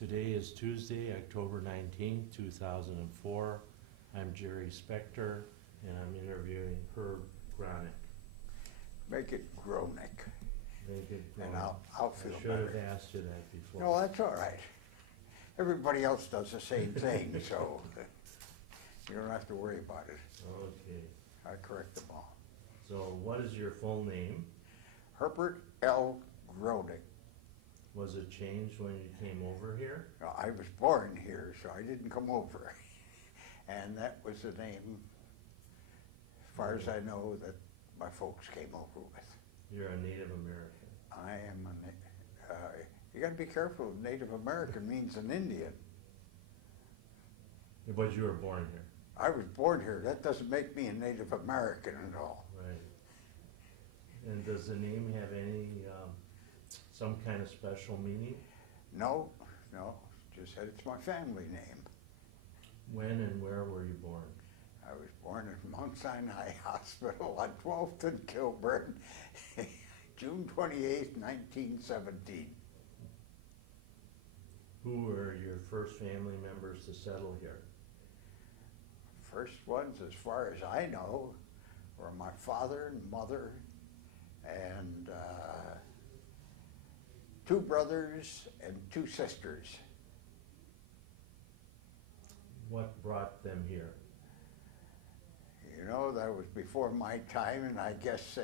Today is Tuesday, October 19th, 2004. I'm Jerry Spector, and I'm interviewing Herb Gronik. Make it Gronik. Make it Gronik. And I'll feel I should better. have asked you that before. No, that's all right. Everybody else does the same thing, so you don't have to worry about it. Okay. I correct them all. So what is your full name? Herbert L. Gronik. Was it changed when you came over here? I was born here, so I didn't come over. And that was the name, as far as I know, that my folks came over with. You're a Native American. I am you got to be careful. Native American means an Indian. But you were born here. I was born here. That doesn't make me a Native American at all. Right. And does the name have any, some kind of special meaning? No, just that it's my family name. When and where were you born? I was born at Mount Sinai Hospital on 12th and Kilburn, June 28, 1917. Who were your first family members to settle here? First ones, as far as I know, were my father and mother and 2 brothers and 2 sisters. What brought them here? You know, that was before my time, and I guess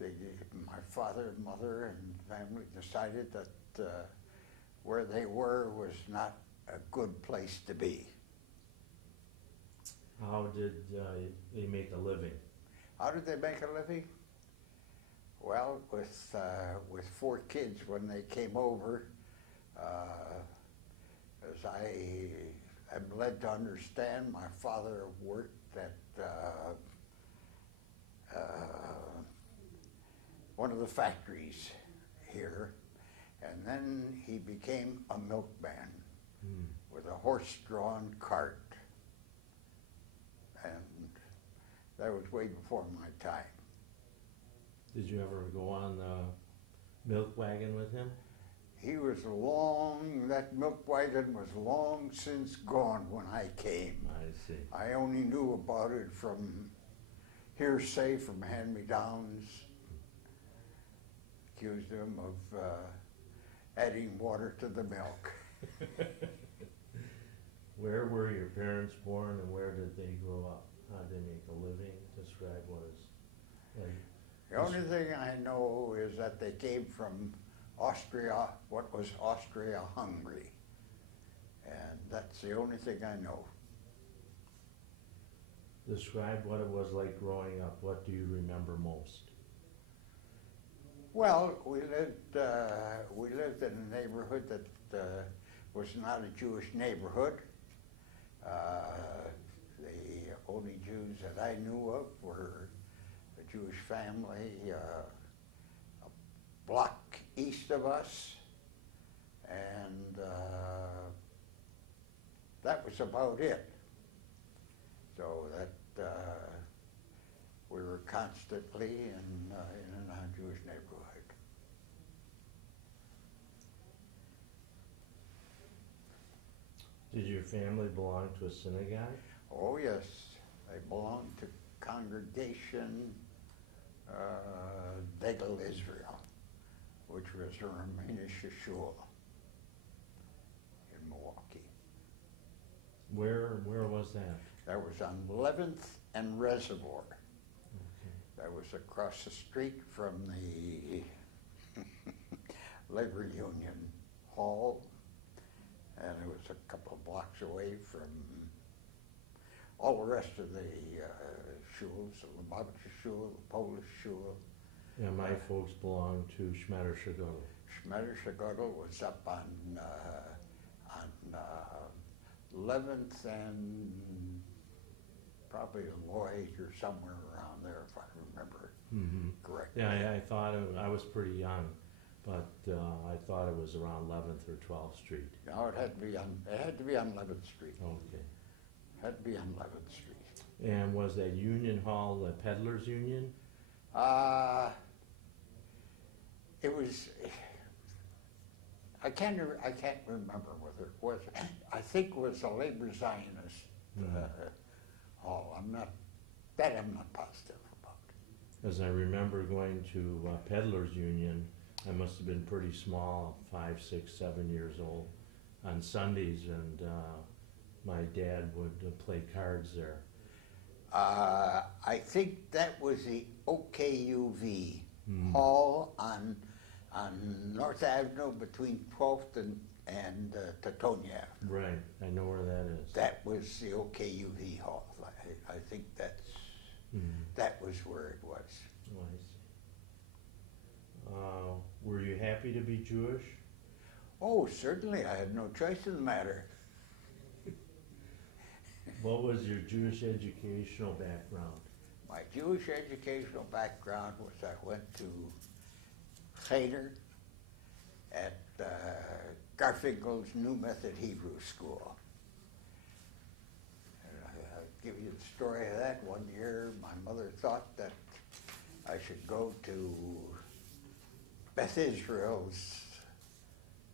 my father and mother and family decided that where they were was not a good place to be. How did they make a living? How did they make a living? Well, with 4 kids when they came over, as I am led to understand, my father worked at one of the factories here, and then he became a milkman with a horse-drawn cart. And that was way before my time. Did you ever go on the milk wagon with him? He was that milk wagon was long since gone when I came. I see. I only knew about it from hearsay, from hand-me-downs. Accused him of adding water to the milk. Where were your parents born and where did they grow up? How did they make a living? Describe what is... The only thing I know is that they came from Austria, what was Austria-Hungary. And that's the only thing I know. Describe what it was like growing up. What do you remember most? Well, we lived in a neighborhood that was not a Jewish neighborhood. The only Jews that I knew of were a Jewish family a block east of us, and that was about it. So that we were constantly in a non-Jewish neighborhood. Did your family belong to a synagogue? Oh yes, they belonged to Congregation Degel Israel, which was a Romanish shul in Milwaukee. Where was that? That was on 11th and Reservoir. Okay. That was across the street from the Labor Union Hall, and it was a couple of blocks away from all the rest of the shuls, the Lubavitcher shul, the Polish shul. Yeah, my folks belonged to Shmeder Shagodl. Shmeder Shagodl was up on 11th and probably Lloyd or somewhere around there, if I remember correctly. Yeah, I thought I was pretty young, but I thought it was around 11th or 12th Street. No, it had to be on 11th Street. Okay. Had to be on 11th Street. And was that Union Hall the Peddlers Union? It was, I can't remember whether it was. I think it was a labor Zionist hall. I'm not positive about. As I remember going to Peddlers Union, I must have been pretty small, 5, 6, 7 years old, on Sundays, and my dad would play cards there. I think that was the OKUV hall on North Avenue between 12th and Tetonia. Right, I know where that is. That was the OKUV hall. I think that was where it was. Oh, I see. Were you happy to be Jewish? Oh, certainly. I had no choice in the matter. What was your Jewish educational background? My Jewish educational background was I went to Cheder at Garfinkel's New Method Hebrew School. And I'll give you the story of that. One year, my mother thought that I should go to Beth Israel's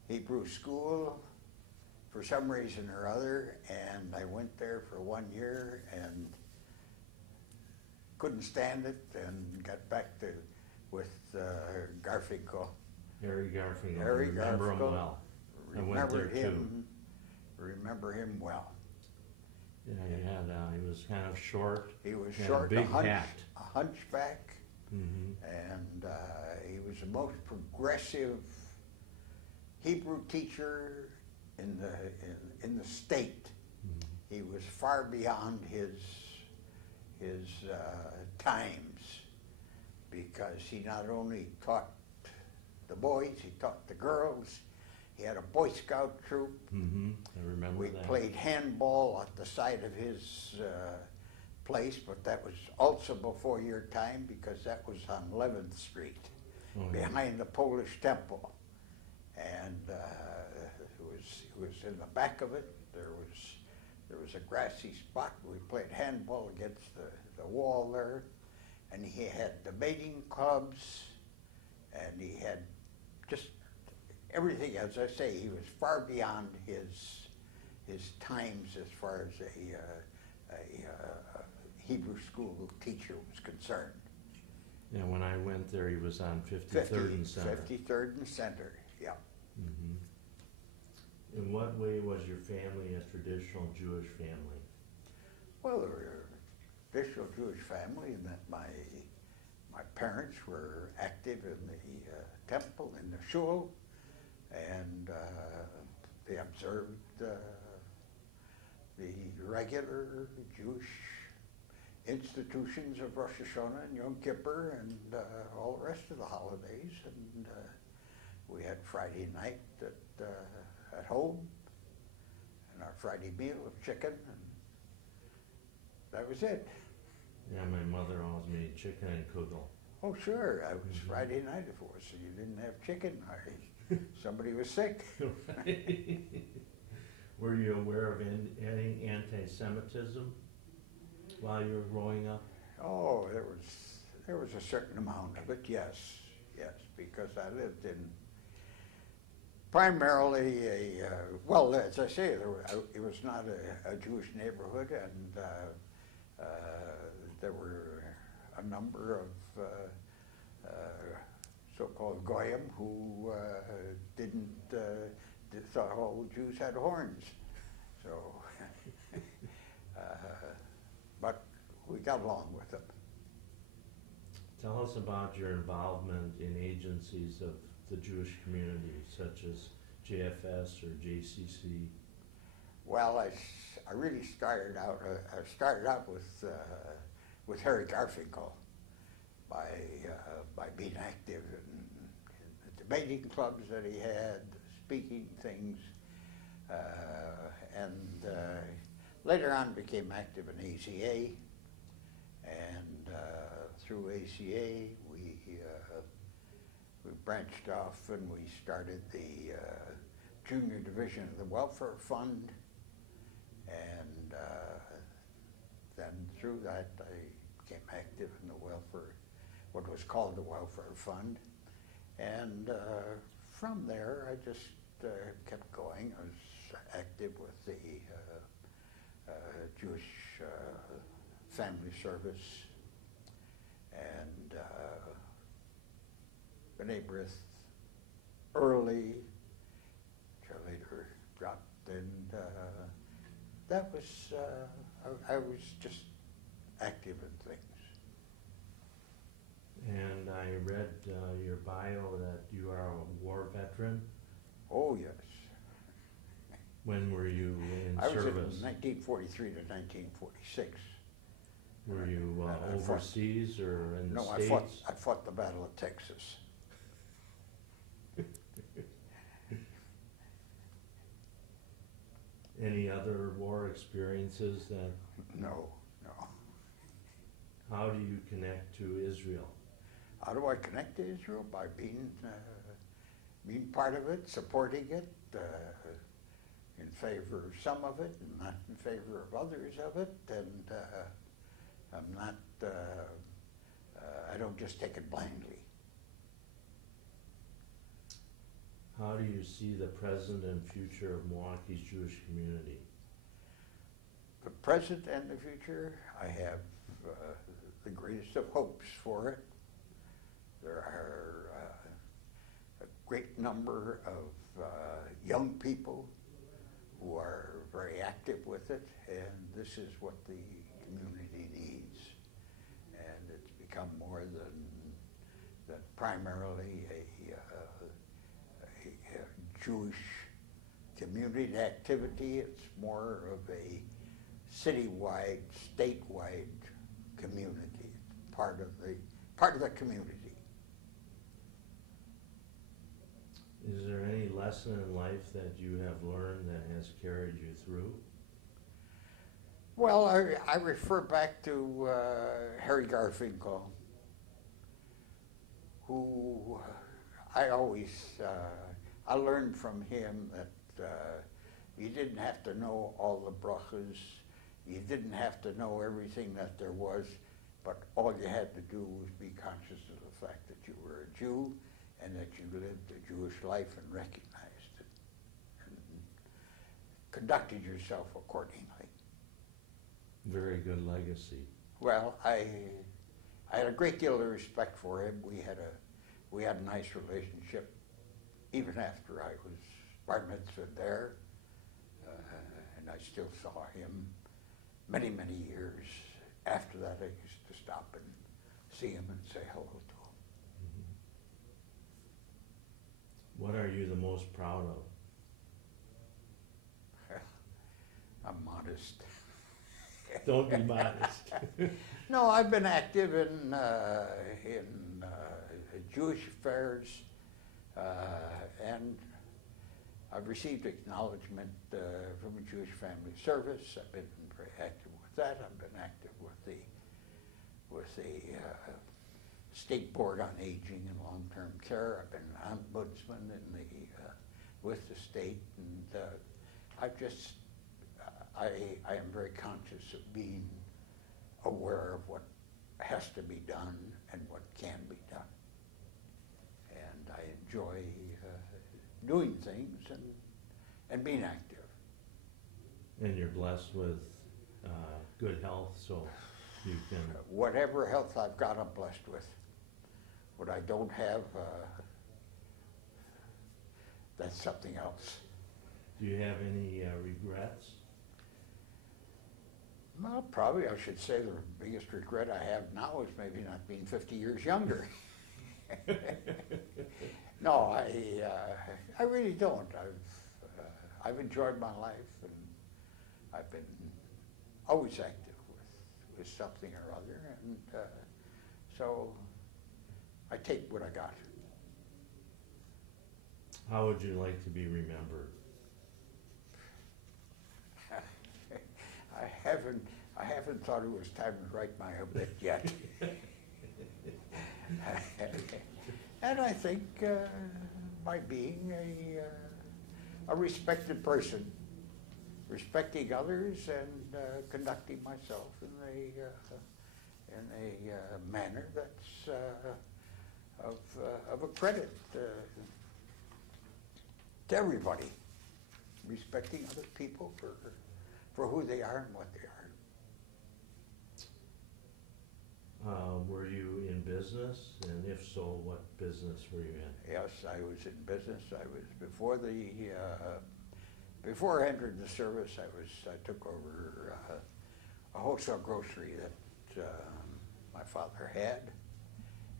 Hebrew school for some reason or other, and I went there for 1 year and couldn't stand it, and got back with Garfinkel. Harry Garfinkel. Harry Remember him Garfinkel. well. I went there too. Remember him well. Yeah, he was kind of short. He was and short, a big hat. a hunchback, and he was the most progressive Hebrew teacher in the state. He was far beyond his times, because he not only taught the boys, he taught the girls. He had a Boy Scout troop. I remember We that. played handball at the side of his place, but that was also before your time, because that was on 11th Street, behind the Polish Temple. And it was in the back of it. There was a grassy spot. We played handball against the wall there, and he had debating clubs, and he had just everything. As I say, he was far beyond his times as far as a Hebrew school teacher was concerned. Yeah, when I went there, he was on 53rd and Center. 53rd and Center, yeah. In what way was your family a traditional Jewish family? Well, they were a traditional Jewish family in that my parents were active in the temple, in the shul, and they observed the regular Jewish institutions of Rosh Hashanah and Yom Kippur and all the rest of the holidays. And we had Friday night at home, and our Friday meal of chicken, and that was it. Yeah, my mother always made chicken and kugel. Oh, sure. I was Friday night if it was, so you didn't have chicken. Somebody was sick. Were you aware of any anti-Semitism while you were growing up? Oh, there was a certain amount of it, yes, because I lived in primarily well, as I say, it was not a Jewish neighborhood, and there were a number of so-called goyim who thought all Jews had horns. So, but we got along with them. Tell us about your involvement in agencies of the Jewish community, such as JFS or JCC. Well, I really started out. I started out with Harry Garfinkel by being active in the debating clubs that he had, speaking things, and later on became active in ACA, and through ACA we branched off and we started the junior division of the Welfare Fund, and then through that I became active in the welfare, what was called the Welfare Fund, and from there I just kept going. I was active with the Jewish Family Service, and B'nai B'rith early, which I later dropped, and that was, I was just active in things. And I read your bio that you are a war veteran. Oh, yes. When were you in I was service? in 1943 to 1946. Were you overseas or in the No, States? I fought the Battle of Texas. Any other war experiences that? No. How do you connect to Israel? How do I connect to Israel? By being part of it, supporting it, in favor of some of it, and not in favor of others of it, and I'm not, I don't just take it blindly. How do you see the present and future of Milwaukee's Jewish community? The present and the future, I have the greatest of hopes for it. There are a great number of young people who are very active with it, and this is what the community needs. And it's become more than primarily a Jewish community activity. It's more of a citywide, statewide community, part of the community. Is there any lesson in life that you have learned that has carried you through? Well, I refer back to Harry Garfinkel, who I learned from him that you didn't have to know all the brachas, you didn't have to know everything that there was, but all you had to do was be conscious of the fact that you were a Jew and that you lived a Jewish life and recognized it and conducted yourself accordingly. Very good legacy. Well, I had a great deal of respect for him. We had a nice relationship even after I was bar mitzvahed there, and I still saw him many, many years. After that, I used to stop and see him and say hello to him. What are you the most proud of? I'm modest. Don't be modest. No, I've been active in Jewish affairs, and I've received acknowledgement from a Jewish Family Service. I've been very active with that. I've been active with the State Board on Aging and Long-Term Care. I've been ombudsman with the state, and I am very conscious of being aware of what has to be done and what can be done. And I enjoy doing things and being active. And you're blessed with good health, so you can... Whatever health I've got, I'm blessed with. What I don't have, that's something else. Do you have any regrets? Well, probably I should say the biggest regret I have now is maybe not being 50 years younger. No, I really don't. I've enjoyed my life, and I've been always active with something or other, and so I take what I got. How would you like to be remembered? I haven't thought it was time to write my obit yet. And I think by being a respected person, respecting others, and conducting myself in a manner that's of a credit to everybody, respecting other people for who they are and what they are. Were you in business? And if so, what business were you in? Yes, I was in business. I was before I entered the service. I took over a wholesale grocery that my father had,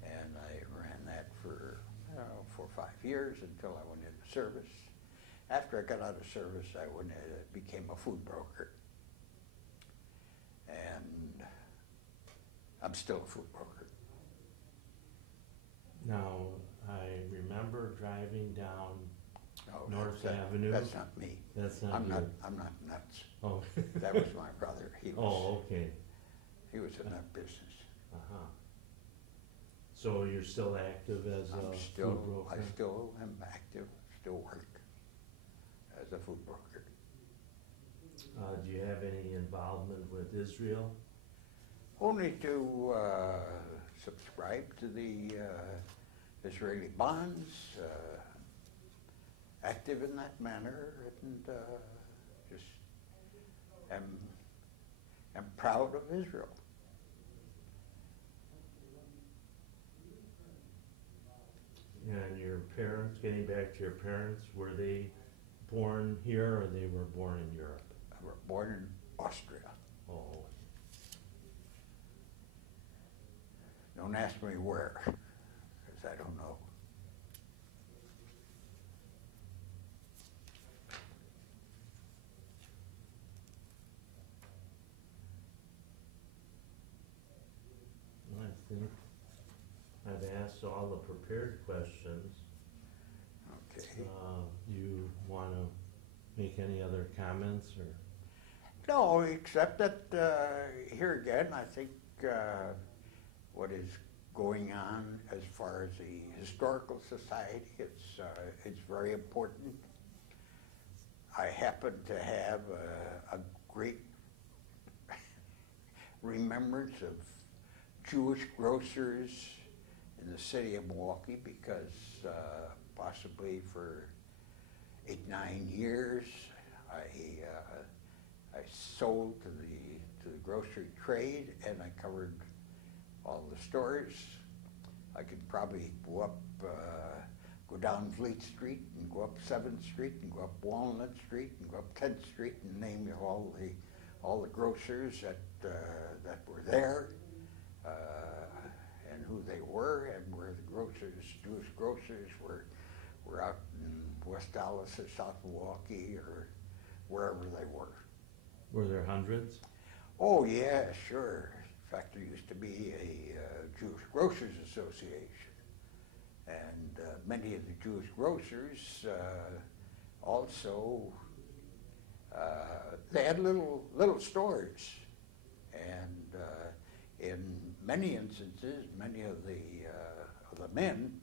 and I ran that for 4 or 5 years until I went into service. After I got out of service, I became a food broker, and I'm still a food broker. Now, I remember driving down Oh, North Avenue. That's not me. That's not I'm you. not. I'm not nuts. Oh. That was my brother. He was. Oh, okay. He was in that business. Uh-huh. So you're still active as a food broker? I still am active. Still work as a food broker. Do you have any involvement with Israel? Only to subscribe to the Israeli bonds, active in that manner, and just am proud of Israel. And your parents, getting back to your parents, were they born here or they were born in Europe? I was born in Austria. Oh. Don't ask me where, because I don't know. I think I've asked all the prepared questions. Okay. You want to make any other comments or? No, except that here again, I think what is going on as far as the historical society, it's very important. I happen to have a great remembrance of Jewish grocers in the city of Milwaukee because possibly for 8, 9 years I sold to the grocery trade, and I covered all the stores. I could probably go down Fleet Street and go up 7th Street and go up Walnut Street and go up 10th Street and name you all the grocers that were there and who they were, and where the Jewish grocers were out in West Dallas or South Milwaukee or wherever they were. Were there hundreds? Oh yeah, sure. In fact, there used to be a Jewish Grocers Association, and many of the Jewish grocers also they had little stores, and in many instances, many of the men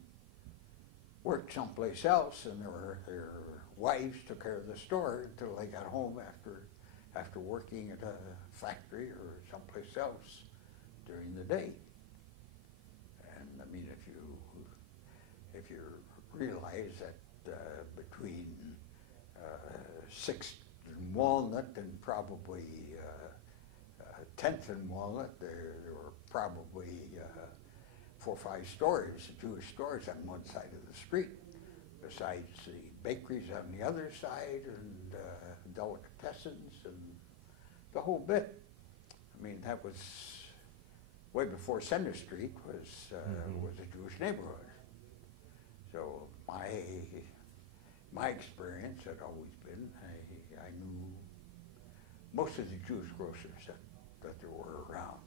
worked someplace else, and their wives took care of the store until they got home after working at a factory or someplace else during the day. And I mean, if you realize that between 6th and Walnut and probably 10th and Walnut, there were probably 4 or 5 stores, Jewish stores on one side of the street, besides the bakeries on the other side, and delicatessens and the whole bit. I mean, that was way before Center Street was a Jewish neighborhood. So my experience had always been I knew most of the Jewish grocers that there were around.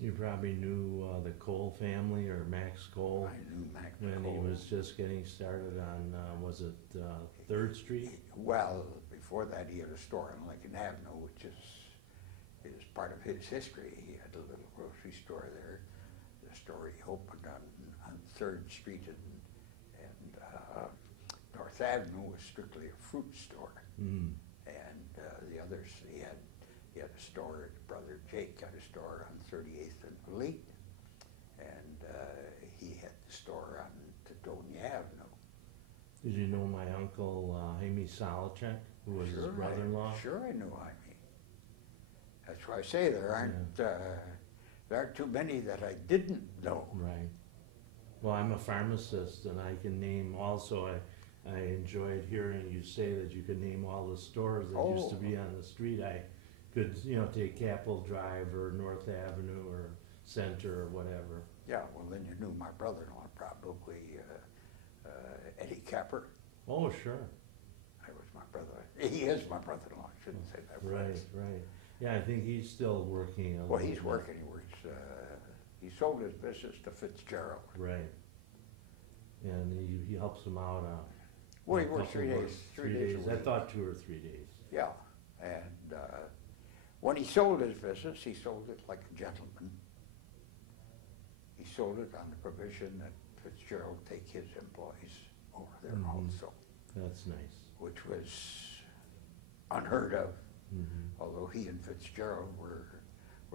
You probably knew the Cole family or Max Cole. I knew Max when Cole. he was just getting started on, was it 3rd Street? Well, before that he had a store on Lincoln Avenue, which is part of his history. He had a little grocery store there. The store he opened on 3rd Street and North Avenue was strictly a fruit store. Mm. And the others, he had a store, his brother Jake had a store on 38th and Elite, and he had the store on Titonia Avenue. Did you know my uncle Jaime Solacek, who was his brother-in-law? Sure, I knew Jaime. That's why I say there aren't too many that I didn't know. Right. Well, I'm a pharmacist, and I can name also. I enjoyed hearing you say that you could name all the stores that used to be on the street. I could, take Capitol Drive or North Avenue or Center or whatever. Yeah, well, then you knew my brother-in-law probably, Eddie Capper. Oh, sure. That was my brother. He is my brother-in-law. I shouldn't say that. Right, right. Yeah, I think he's still working. Well, he's working. He works. He sold his business to Fitzgerald. Right. And he helps them out. Well, he works 3 days. 3 days a week. I thought 2 or 3 days. Yeah, and when he sold his business, he sold it like a gentleman. He sold it on the provision that Fitzgerald take his employees over there also. That's nice. Which was unheard of, Mm-hmm. although he and Fitzgerald were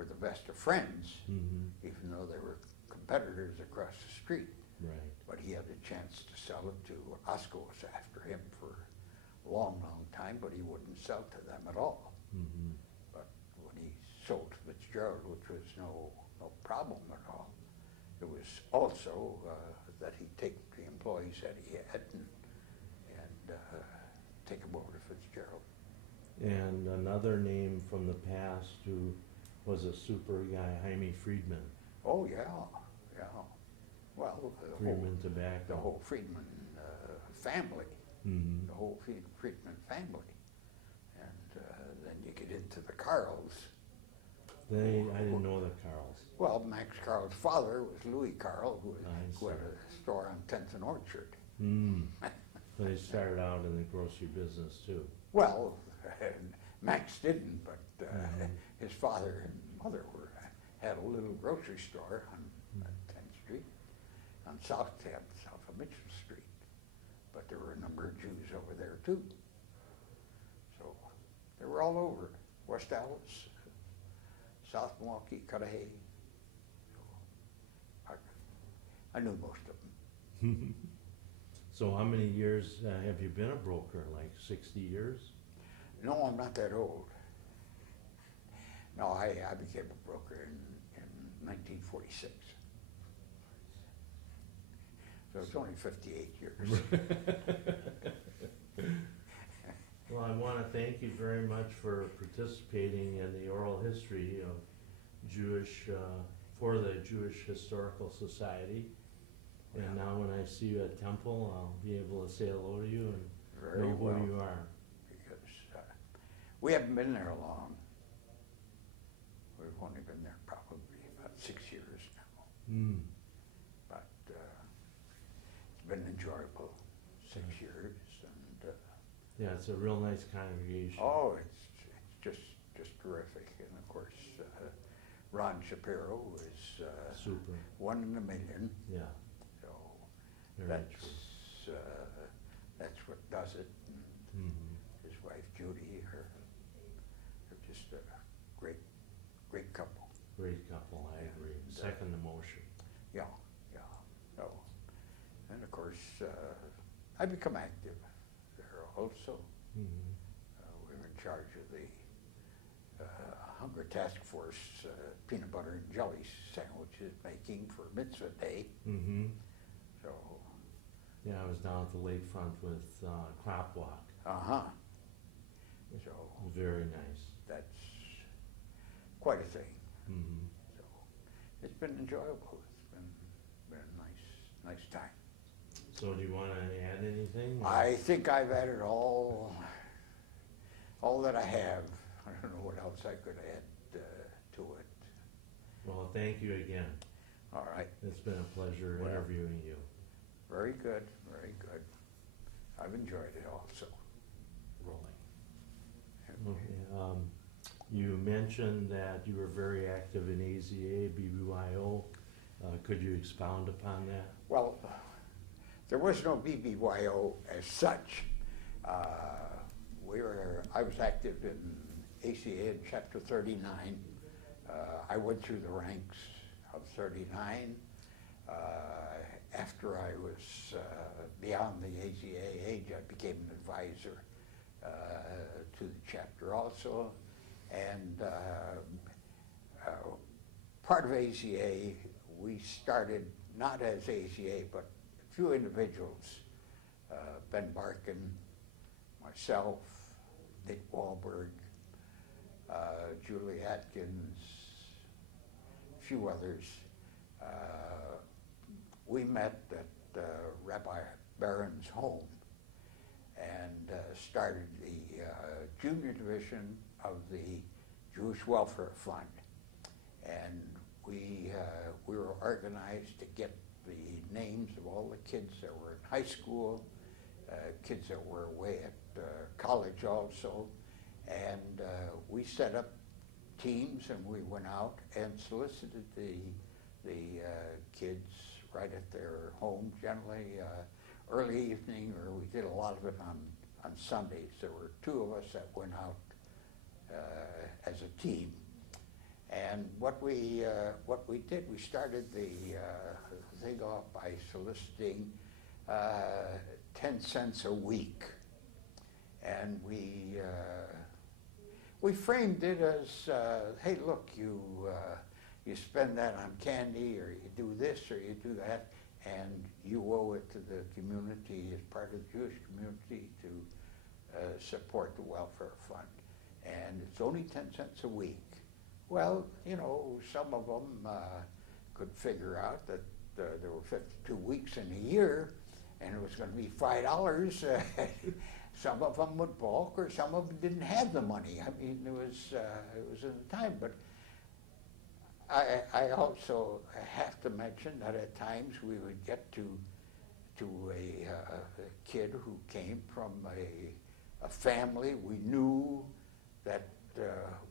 the best of friends, even though they were competitors across the street. Right. But he had a chance to sell it to Osco was after him for a long, long time, but he wouldn't sell to them at all. Mm-hmm. But when he sold to Fitzgerald, which was no problem at all, it was also that he'd take the employees that he had and take them over to Fitzgerald. And another name from the past who was a super guy, Jaime Friedman. Oh, yeah. Well, Friedman Tobacco. The whole Friedman family, Mm-hmm. the whole Friedman family. And then you get into the Carls. I didn't know the Carls. Well, Max Carl's father was Louis Carl, who had a store on 10th and Orchard. So they started out in the grocery business too. Well, Max didn't, but his father and mother had a little grocery store on 10th Street, on south of Mitchell Street. But there were a number of Jews over there too. So they were all over. West Allis, South Milwaukee, Cudahy. So I knew most of them. So how many years have you been a broker? Like 60 years? No, I'm not that old. No, I became a broker in 1946. So it's only 58 years. Well, I want to thank you very much for participating in the oral history of for the Jewish Historical Society. And now when I see you at Temple, I'll be able to say hello to you and know who you are. Because we haven't been there long. We've only been there probably about 6 years now. But it's been enjoyable 6 years. And yeah, it's a real nice congregation. oh, it's just terrific. And of course, Ron Shapiro is super. 1 in a million. Yeah. So Very true. that's what does it. And Mm-hmm. his wife Judy, they're just a great couple. Great couple, I agree. Second the motion. Yeah. So, and of course, I become active there also. Mm-hmm. We're in charge of the Hunger Task Force peanut butter and jelly sandwiches making for Mitzvah Day. Mm-hmm. So. Yeah, I was down at the lakefront with Crop Walk. So Very nice. that's quite a thing. Mm-hmm. So it's been enjoyable. It's been a nice time. So do you want to add anything? I think I've added all that I have. I don't know what else I could add to it. Well, thank you again. All right. It's been a pleasure interviewing you. Very good. I've enjoyed it also. Rolling. Okay. You mentioned that you were very active in AZA, BBYO. Could you expound upon that? Well, there was no BBYO as such. I was active in ACA in Chapter 39. I went through the ranks of 39. after I was beyond the AZA age, I became an advisor to the chapter also. And part of AZA, we started not as AZA, but a few individuals, Ben Barkin, myself, Dick Wahlberg, Julie Atkins, a few others. We met at Rabbi Barron's home and started the junior division of the Jewish Welfare Fund. And we were organized to get the names of all the kids that were in high school, kids that were away at college also. And we set up teams and we went out and solicited the kids right at their home, generally early evening, or we did a lot of it on Sundays. There were two of us that went out as a team. And what we did, we started the thing off by soliciting 10 cents a week. And we framed it as, hey, look, you spend that on candy, or you do this, or you do that, and you owe it to the community as part of the Jewish community to support the welfare fund. And it's only 10 cents a week. Well, you know, some of them could figure out that there were 52 weeks in a year, and it was going to be $5. Some of them would balk, or some of them didn't have the money. I mean, it was in the time. But I also have to mention that at times we would get to a kid who came from a family we knew that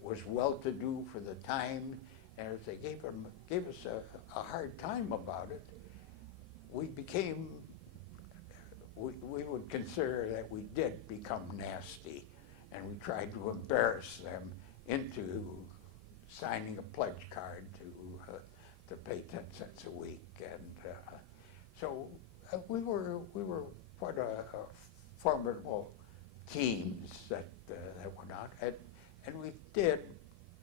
was well-to-do for the time, and if they gave us a hard time about it, we would consider that we did become nasty, and we tried to embarrass them into signing a pledge card to pay 10 cents a week. And so we were quite a formidable teams that went out, and we did.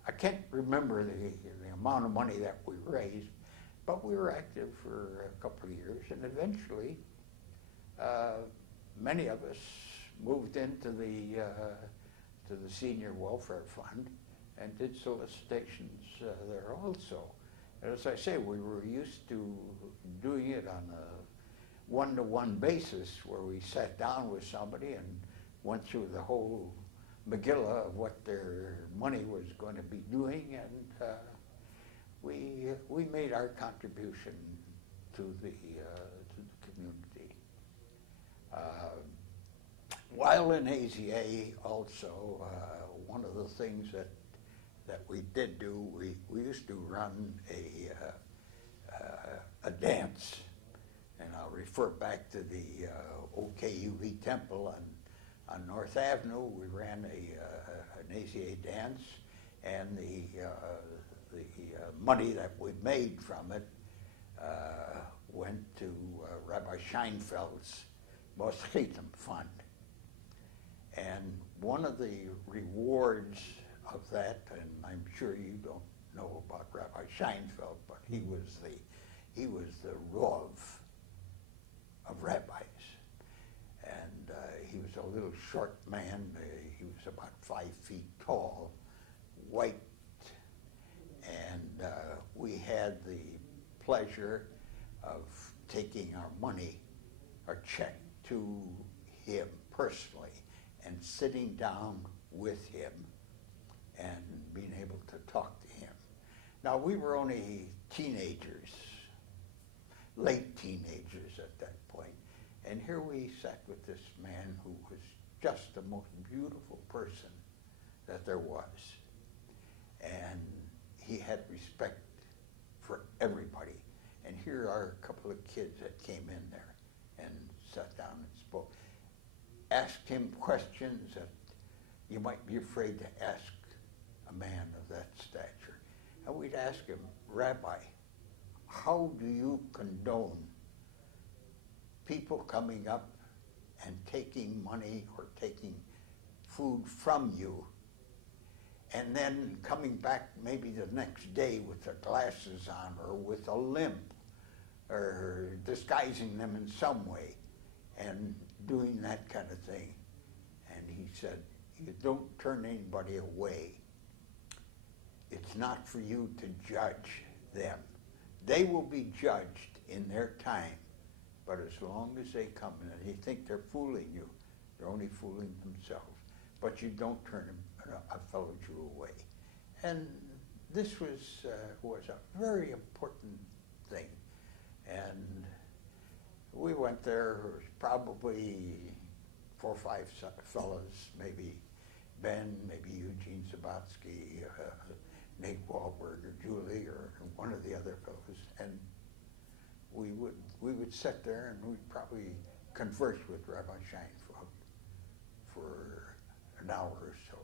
I can't remember the amount of money that we raised, but we were active for a couple of years, and eventually many of us moved into the senior welfare fund and did solicitations there also. And as I say, we were used to doing it on a one-to-one basis, where we sat down with somebody and went through the whole Megillah of what their money was going to be doing, and we made our contribution to the community. While in AZA, also one of the things that we did do, we used to run a dance, and I'll refer back to the OKUV temple on North Avenue. We ran an AZA dance, and the money that we made from it went to Rabbi Scheinfeld's Moschitim Fund. And one of the rewards of that, and I'm sure you don't know about Rabbi Scheinfeld, but he was the Rav of rabbis. And he was a little short man. He was about 5 feet tall, white, and we had the pleasure of taking our money, our check, to him personally and sitting down with him and being able to talk to him. Now, we were only teenagers, late teenagers at that point, and here we sat with this man who was just the most beautiful person that there was. And he had respect for everybody. And here are a couple of kids that came in there and sat down and spoke. Asked him questions that you might be afraid to ask a man of that stature. And we'd ask him, Rabbi, how do you condone people coming up and taking money or taking food from you, and then coming back maybe the next day with their glasses on or with a limp or disguising them in some way and doing that kind of thing. And he said, you don't turn anybody away. It's not for you to judge them. They will be judged in their time, but as long as they come and they think they're fooling you, they're only fooling themselves. But you don't turn a fellow Jew away. And this was a very important thing. And we went there, there was probably 4 or 5 fellows, maybe Ben, maybe Eugene Sabatsky, Nate Wahlberg, or Julie, or one of the other fellows. And we would sit there and we'd probably converse with Rabbi Scheinfeld for an hour or so.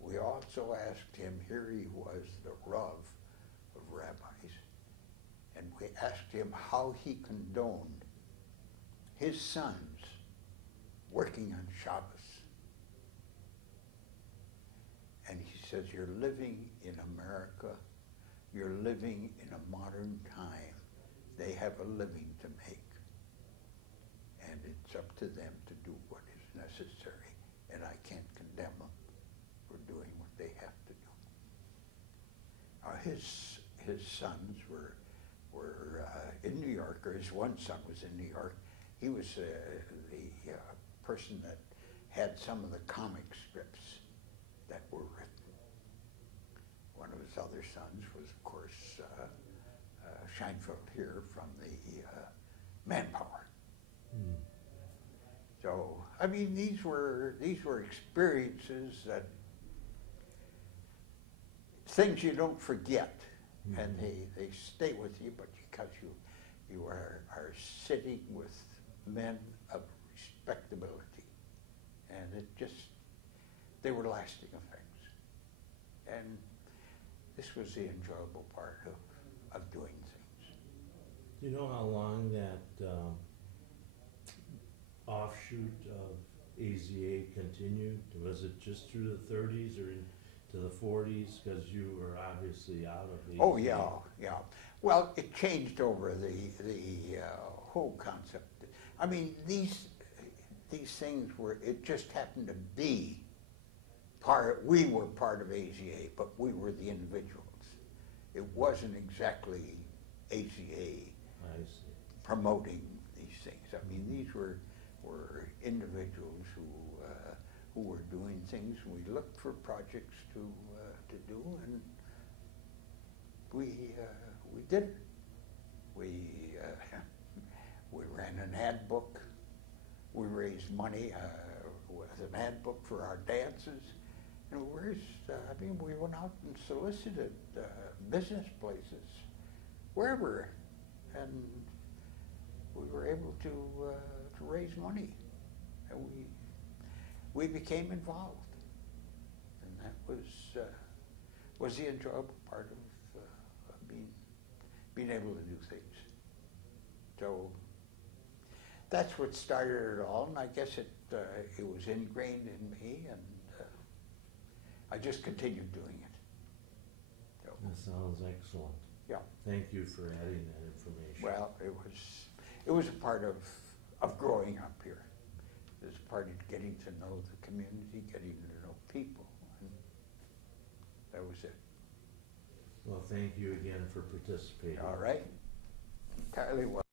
We also asked him, here he was, the Rav of rabbis, and we asked him how he condoned his sons working on Shabbos. And he says, you're living in America, you're living in a modern time. They have a living to make, and it's up to them to do what is necessary, and I can't condemn them for doing what they have to do. His sons were in New York, or his one son was in New York. He was the person that had some of the comic strips that were written. One of his other sons was, of course, Scheinfeld here from the Manpower. Mm. So, I mean, these were experiences that, things you don't forget, and they stay with you, but because you are sitting with men of respectability, and they were lasting effects. And this was the enjoyable part of doing things. Do you know how long that offshoot of AZA continued? Was it just through the 30s or into the 40s? Because you were obviously out of AZA. Oh yeah, yeah. Well, it changed over the whole concept. I mean, these things it just happened to be we were part of AZA, but we were the individuals. It wasn't exactly AZA promoting these things. I mean, these were individuals who were doing things. We looked for projects to do, and we did it. We ran an ad book. We raised money with an ad book for our dances. And we went out and solicited business places, wherever, and we were able to raise money, and we became involved, and that was the enjoyable part of being able to do things. So that's what started it all, and I guess it was ingrained in me, and I just continued doing it. So, that sounds excellent. Yeah. Thank you for adding that information. Well, it was a part of growing up here. It was a part of getting to know the community, getting to know people, and that was it. Well, thank you again for participating. All right. Entirely well.